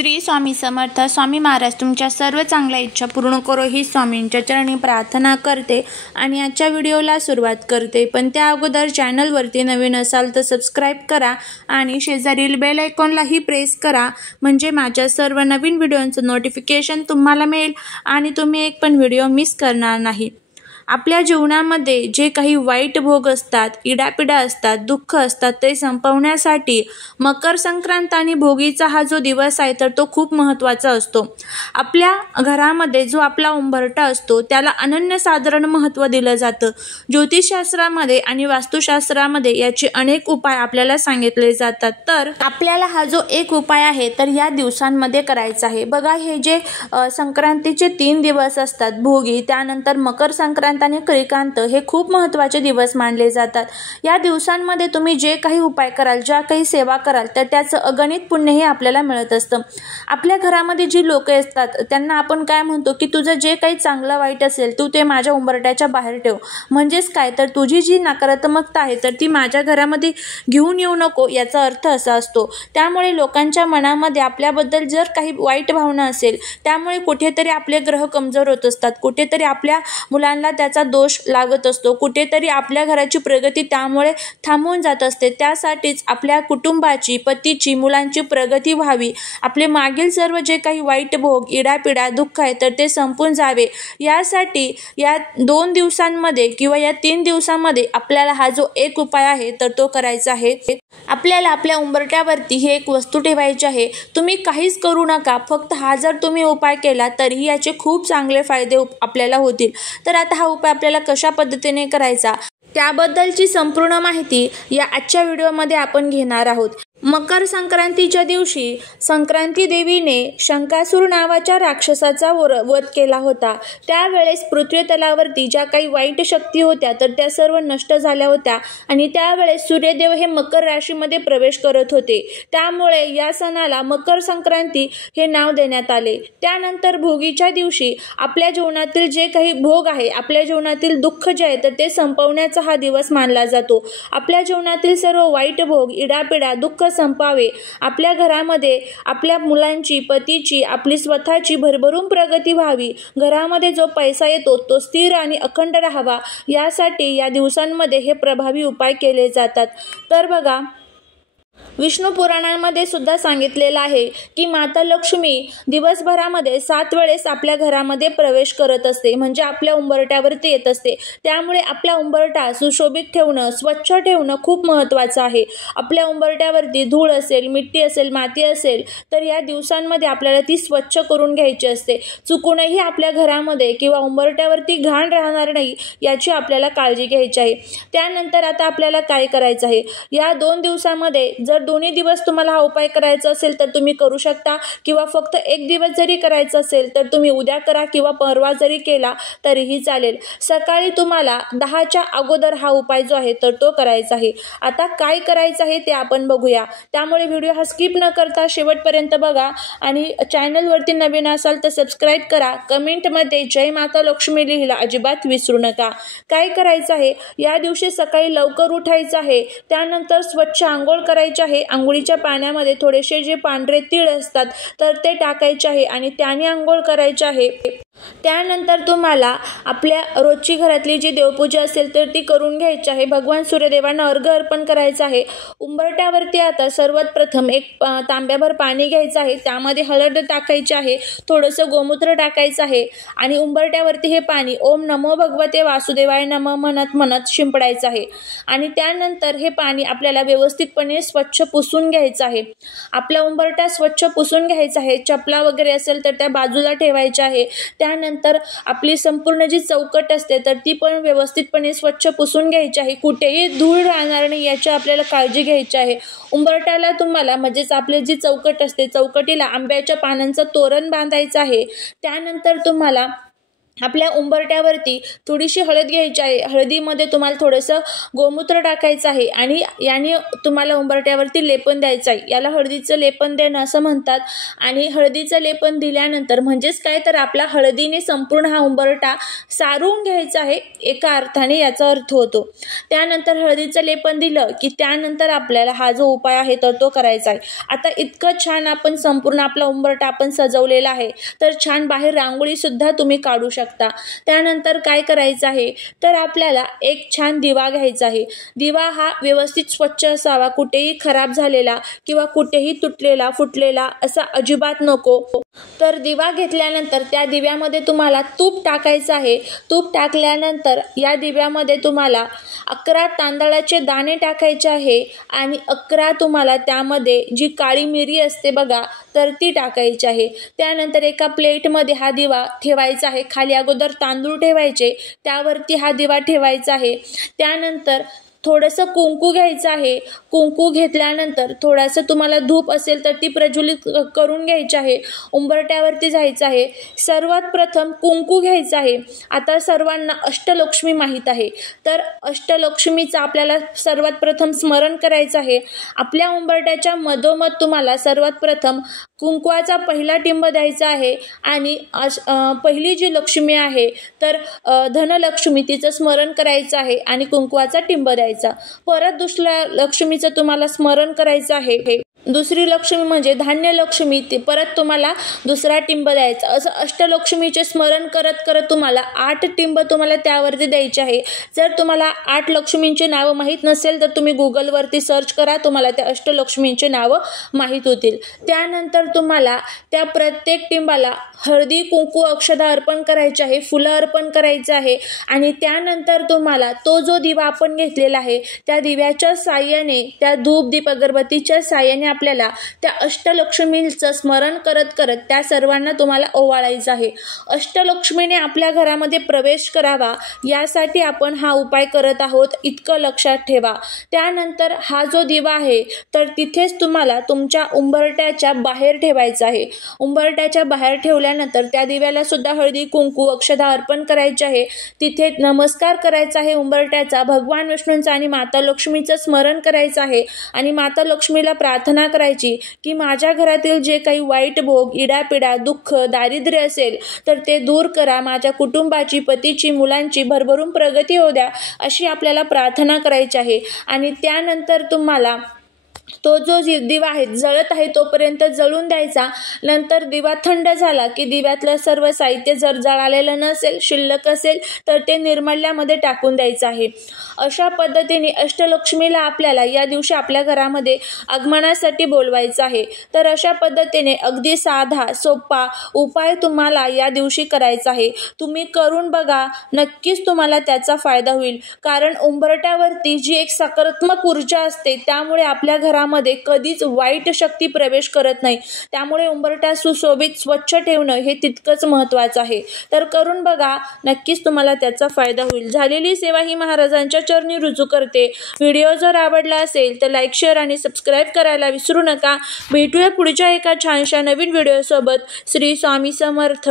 श्री स्वामी समर्थ. स्वामी महाराज तुमच्या सर्व चांगल्या इच्छा पूर्ण करो ही स्वामींच्या चरणी प्रार्थना करते आणि आजच्या व्हिडिओला सुरुवात करते. पण त्या अगोदर चॅनलवरती नवीन असाल तर सबस्क्राईब करा आणि शेजारील बेल आयकॉनलाही प्रेस करा, म्हणजे माझ्या सर्व नवीन व्हिडिओंचं नोटिफिकेशन तुम्हाला मिळेल आणि तुम्ही एक पण व्हिडिओ मिस करणार नाही. आपल्या जीवनामध्ये जे काही वाईट भोग असतात, इडापिडा असतात, दुःख असतात, ते संपवण्यासाठी मकर संक्रांत आणि भोगीचा हा जो दिवस आहे तर तो खूप महत्त्वाचा असतो. आपल्या घरामध्ये जो आपला उंबरठा असतो त्याला अनन्यसाधारण महत्त्व दिलं जातं. ज्योतिषशास्त्रामध्ये आणि वास्तुशास्त्रामध्ये याचे अनेक उपाय आपल्याला सांगितले जातात. तर आपल्याला हा जो एक उपाय आहे तर या दिवसांमध्ये करायचा आहे. बघा, हे जे संक्रांतीचे 3 दिवस असतात, भोगी, त्यानंतर मकर संक्रांत आणि क्रिकांत, हे खूप महत्त्वाचे दिवस मानले जातात. या दिवसांमध्ये तुम्ही जे काही उपाय कराल, ज्या काही सेवा कराल तर त्याचं अगणित पुण्यही आपल्याला मिळत असतं. आपल्या घरामध्ये जी लोक असतात त्यांना आपण काय म्हणतो की तुझं जे काही चांगलं वाईट असेल तू ते माझ्या उंबरठ्याच्या बाहेर ठेव. म्हणजेच काय, तर तुझी जी नकारात्मकता आहे तर ती माझ्या घरामध्ये घेऊन येऊ नको, याचा अर्थ असा असतो. त्यामुळे लोकांच्या मनामध्ये आपल्याबद्दल जर काही वाईट भावना असेल, त्यामुळे कुठेतरी आपले ग्रह कमजोर होत असतात, कुठेतरी आपल्या मुलांना त्याचा दोष लागत असतो, कुठेतरी आपल्या घराची प्रगती त्यामुळे थांबून जात असते. त्यासाठीच आपल्या कुटुंबाची, पतीची, मुलांची प्रगती व्हावी, आपले मागील सर्व जे काही वाईट भोग, इडापिडा, दुःख आहे तर ते संपून जावे, यासाठी या 2 दिवसांमध्ये किंवा या 3 दिवसांमध्ये आपल्याला हा जो एक उपाय आहे तर तो करायचा आहे. आपल्याला आपल्या उंबरठ्यावरती ही एक वस्तू ठेवायची आहे. तुम्ही काहीच करू नका, फक्त हा जर तुम्ही उपाय केला तरीही याचे खूप चांगले फायदे आपल्याला होतील. तर आता हा उपाय आपल्याला कशा पद्धतीने करायचा त्याबद्दलची संपूर्ण माहिती या आजच्या व्हिडिओमध्ये आपण घेणार आहोत. मकर संक्रांतीच्या दिवशी संक्रांती देवीने शंकासूर नावाच्या राक्षसाचा वध केला होता. त्यावेळेस पृथ्वी तलावरती ज्या काही वाईट शक्ती होत्या तर त्या सर्व नष्ट झाल्या होत्या आणि त्यावेळेस सूर्यदेव हे मकर राशीमध्ये प्रवेश करत होते. त्यामुळे या सणाला मकर संक्रांती हे नाव देण्यात आले. त्यानंतर भोगीच्या दिवशी आपल्या जीवनातील जे काही भोग आहे, आपल्या जीवनातील दुःख जे आहे तर ते संपवण्याचा हा दिवस मानला जातो. आपल्या जीवनातील सर्व वाईट भोग, इडापिडा, दुःख संपावे, आपल्या घरामध्ये आपल्या मुलांची, पतीची, आपली स्वतःची भरभरून प्रगती व्हावी, घरामध्ये जो पैसा येतो तो स्थिर आणि अखंड राहावा, यासाठी या दिवसांमध्ये हे प्रभावी उपाय केले जातात. तर बघा, विष्णू पुराणांमध्ये सुद्धा सांगितलेलं आहे की माता लक्ष्मी दिवसभरामध्ये 7 वेळेस आपल्या घरामध्ये प्रवेश करत असते, म्हणजे आपल्या उंबरठ्यावरती येत असते. त्यामुळे आपला उंबरठा सुशोभित ठेवणं, स्वच्छ ठेवणं खूप महत्त्वाचं आहे. आपल्या उंबरठ्यावरती धूळ असेल, मिट्टी असेल, माती असेल तर या दिवसांमध्ये आपल्याला ती स्वच्छ करून घ्यायची असते. चुकूनही आपल्या घरामध्ये किंवा उंबरठ्यावरती घाण राहणार नाही याची आपल्याला काळजी घ्यायची आहे. त्यानंतर आता आपल्याला काय करायचं आहे, या 2 दिवसामध्ये जर दोन्ही दिवस तुम्हाला हा उपाय करायचा असेल तर तुम्ही करू शकता, किंवा फक्त एक दिवस जरी करायचा असेल तर तुम्ही उद्या करा किंवा परवा जरी केला तरीही चालेल. सकाळी तुम्हाला 10च्या अगोदर हा उपाय जो आहे तर तो करायचा आहे. आता काय करायचं आहे ते आपण बघूया. त्यामुळे व्हिडिओ हा स्किप न करता शेवटपर्यंत बघा आणि चॅनलवरती नवीन असाल तर सबस्क्राईब करा. कमेंटमध्ये जय माता लक्ष्मी लिहायला अजिबात विसरू नका. काय करायचं आहे, या दिवशी सकाळी लवकर उठायचं आहे. त्यानंतर स्वच्छ आंघोळ करायची आहे. आंघोळीच्या पाण्यामध्ये थोडेसे जे पांढरे तीळ असतात तर ते टाकायचे आहे आणि त्याने आंघोळ करायचे आहे. त्यानंतर तुम्हाला आपल्या रोजची घरातली जी देवपूजा असेल तर ती करून घ्यायची आहे. भगवान सूर्यदेवांना अर्घ्य अर्पण करायचं आहे. उंबरठ्यावरती आता सर्वात प्रथम एक तांब्याभर पाणी घ्यायचं आहे. त्यामध्ये हळद टाकायची आहे, थोडंसं गोमूत्र टाकायचं आहे आणि उंबरठ्यावरती हे पाणी ओम नमो भगवते वासुदेवाय नमः म्हणत म्हणत शिंपडायचं आहे. आणि त्यानंतर हे पाणी आपल्याला व्यवस्थितपणे स्वच्छ पुसून घ्यायचं आहे. आपला उंबरठा स्वच्छ पुसून घ्यायचा आहे. चपला वगैरे असेल तर त्या बाजूला ठेवायच्या आहे. त्यानंतर आपली संपूर्ण जी चौकट असते तर ती पण व्यवस्थितपणे स्वच्छ पुसून घ्यायची आहे. कुठेही धूळ राहणार नाही याची आपल्याला काळजी घ्यायची आहे. उंबरठ्याला तुम्हाला, म्हणजेच आपली जी चौकट असते, चौकटीला आंब्याच्या पानांचं तोरण बांधायचं आहे. त्यानंतर तुम्हाला आपल्या उंबरट्यावरती थोडीशी हळद घ्यायची आहे. हळदीमध्ये तुम्हाला थोडंसं गोमूत्र टाकायचं आहे आणि याने तुम्हाला उंबरट्यावरती लेपन द्यायचं आहे. याला हळदीचं लेपन देणं असं म्हणतात. आणि हळदीचं लेपन दिल्यानंतर म्हणजेच काय तर आपला हळदीने संपूर्ण हा उंबरटा सारून घ्यायचा आहे, एका अर्थाने याचा अर्थ होतो. त्यानंतर हळदीचं लेपन दिलं की त्यानंतर आपल्याला हा जो उपाय आहे तर तो करायचा आहे. आता इतकं छान आपण संपूर्ण आपला उंबरटा आपण सजवलेला आहे, तर छान बाहेर रांगोळीसुद्धा तुम्ही काढू शकता. त्यानंतर काय करायचं आहे तर आपल्याला एक छान दिवा घ्यायचा आहे. दिवा हा व्यवस्थित स्वच्छ असावा, कुठेही खराब झालेला किंवा कुठेही तुटलेला फुटलेला असा अजिबात नको. तर दिवा घेतल्यानंतर त्या दिव्यामध्ये तुम्हाला तूप टाकायचं आहे. तूप टाकल्यानंतर या दिव्यामध्ये तुम्हाला 11 तांदळाचे दाणे टाकायचे आहे आणि 11 तुम्हाला त्यामध्ये जी काळी मिरी असते बघा, तर ती टाकायची आहे. त्यानंतर एका प्लेटमध्ये हा दिवा ठेवायचा आहे. खाली अगोदर तांदूळ ठेवायचे, त्यावरती हा दिवा ठेवायचा आहे. त्यानंतर थोडंसं कुंकू घ्यायचं आहे. कुंकू घेतल्यानंतर थोडंसं तुम्हाला धूप असेल तर ती प्रज्वलित करून घ्यायची आहे. उंबरट्यावरती जायचं आहे. सर्वात प्रथम कुंकू घ्यायचं आहे. आता सर्वांना अष्टलक्ष्मी माहीत आहे, तर अष्टलक्ष्मीचं आपल्याला सर्वात प्रथम स्मरण करायचं आहे. आपल्या उंबरट्याच्या मधोमध तुम्हाला सर्वात प्रथम कुंकवाचा पहिला टिंब द्यायचा आहे आणि पहिली जी लक्ष्मी आहे तर धनलक्ष्मी, तिचं स्मरण करायचं आहे आणि कुंकवाचा टिंब द्यायचा. परत दुसऱ्या लक्ष्मीचं तुम्हाला स्मरण करायचं आहे. दुसरी लक्ष्मी म्हणजे धान्यलक्ष्मी, ती परत तुम्हाला दुसरा टिंब द्यायचा. असं अष्टलक्ष्मीचे स्मरण करत करत तुम्हाला 8 टिंब तुम्हाला त्यावरती द्यायचे आहे. जर तुम्हाला 8 लक्ष्मींची नावं माहीत नसेल तर तुम्ही गुगलवरती सर्च करा, तुम्हाला त्या अष्टलक्ष्मींची नावं माहीत होतील. त्यानंतर तुम्हाला त्या प्रत्येक टिंबाला हळदी कुंकू अक्षदा अर्पण करायचे आहे, फुलं अर्पण करायचं आहे. आणि त्यानंतर तुम्हाला तो जो दिवा आपण घेतलेला आहे त्या दिव्याच्या साह्याने, त्या धूप दीप अगरबत्तीच्या साह्याने आपल्याला त्या अष्टलक्ष्मींचं स्मरण करत करत त्या सर्वांना तुम्हाला ओवाळायचं आहे. अष्टलक्ष्मीने आपल्या घरामध्ये प्रवेश करावा यासाठी आपण हा उपाय करत आहोत, इतकं लक्षात ठेवा. त्यानंतर हा जो दिवा आहे तर तिथेच तुम्हाला तुमच्या उंबरट्याच्या बाहेर ठेवायचा आहे. उंबरट्याच्या बाहेर ठेवल्यानंतर त्या दिव्याला सुद्धा हळदी कुंकू अक्षदा अर्पण करायचे आहे. तिथे नमस्कार करायचा आहे उंबरट्याचा, भगवान विष्णूंचा आणि माता लक्ष्मीचं स्मरण करायचं आहे. आणि माता लक्ष्मीला प्रार्थना करायची की माझ्या घरातील जे काही वाईट भोग, इडापिडा, दुःख, दारिद्र्य असेल तर ते दूर करा. माझ्या कुटुंबाची, पतीची, मुलांची भरभरून प्रगती होऊ द्या, अशी आपल्याला प्रार्थना करायची आहे. आणि त्यानंतर तुम्हाला तो जो दिवा आहे जळत आहे तोपर्यंत जळून द्यायचा. नंतर दिवा थंड झाला की दिव्यातलं सर्व साहित्य जर जळालेलं नसेल, शिल्लक असेल तर ते निर्माल्यामध्ये टाकून द्यायचं आहे. अशा पद्धतीने अष्टलक्ष्मीला आपल्याला या दिवशी आपल्या घरामध्ये आगमनासाठी बोलवायचं आहे. तर अशा पद्धतीने अगदी साधा सोपा उपाय तुम्हाला या दिवशी करायचा आहे. तुम्ही करून बघा, नक्कीच तुम्हाला त्याचा फायदा होईल. कारण उंबरट्यावरती जी एक सकारात्मक ऊर्जा असते त्यामुळे आपल्या घरामध्ये कधीच वाईट शक्ती प्रवेश करत नाही. त्यामुळे उंबरठा सुशोभित स्वच्छ ठेवणं हे तितकंच महत्त्वाचं आहे. तर करून बघा, नक्कीच तुम्हाला त्याचा फायदा होईल. झालेली सेवा ही महाराजांच्या चरणी रुजू करते. व्हिडिओ जर आवडला असेल तर लाईक, शेअर आणि सबस्क्राईब करायला विसरू नका. भेटूया पुढच्या एका छानशा नवीन व्हिडिओसोबत. श्री स्वामी समर्थ.